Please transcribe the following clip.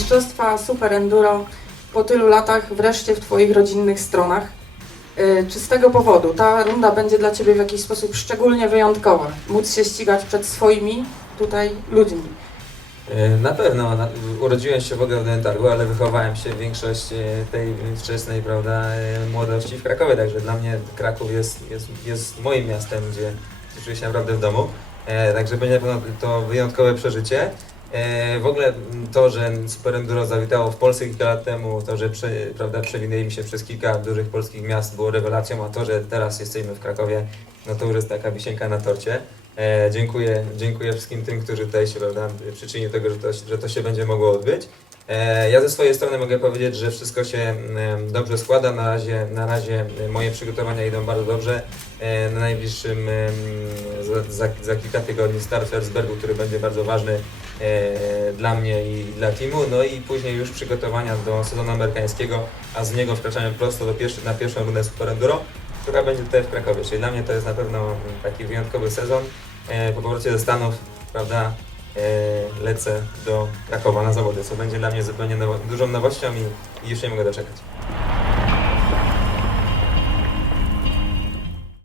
Mistrzostwa Super Enduro po tylu latach wreszcie w Twoich rodzinnych stronach. Y, Czy z tego powodu ta runda będzie dla Ciebie w jakiś sposób szczególnie wyjątkowa? Móc się ścigać przed swoimi tutaj ludźmi. E, Na pewno. Urodziłem się w ogóle w Dętargu, ale wychowałem się większość tej wczesnej prawda, e, młodości w Krakowie, także dla mnie Kraków jest, jest, jest moim miastem, gdzie gdzie czuję się naprawdę w domu. E, także będzie na pewno to wyjątkowe przeżycie. E, w ogóle to, że Super Enduro zawitało w Polsce kilka lat temu, to, że prze, prawda, przewinęliśmy się przez kilka dużych polskich miast było rewelacją, a to, że teraz jesteśmy w Krakowie, no to już jest taka wisienka na torcie. E, dziękuję, dziękuję wszystkim tym, którzy tutaj się prawda, przyczynili do tego, że to, że to się będzie mogło odbyć. E, ja ze swojej strony mogę powiedzieć, że wszystko się em, dobrze składa. Na razie, na razie e, moje przygotowania idą bardzo dobrze. E, na najbliższym em, za, za, za kilka tygodni start w Erzbergu, który będzie bardzo ważny e, dla mnie i dla teamu. No i później już przygotowania do sezonu amerykańskiego, a z niego wkraczamy prosto do pierwszy, na pierwszą rundę Super Enduro, która będzie tutaj w Krakowie. Czyli dla mnie to jest na pewno taki wyjątkowy sezon. E, po powrocie ze Stanów, prawda, e, lecę do Krakowa na zawody, co będzie dla mnie zupełnie nowo, dużą nowością i, i już nie mogę doczekać.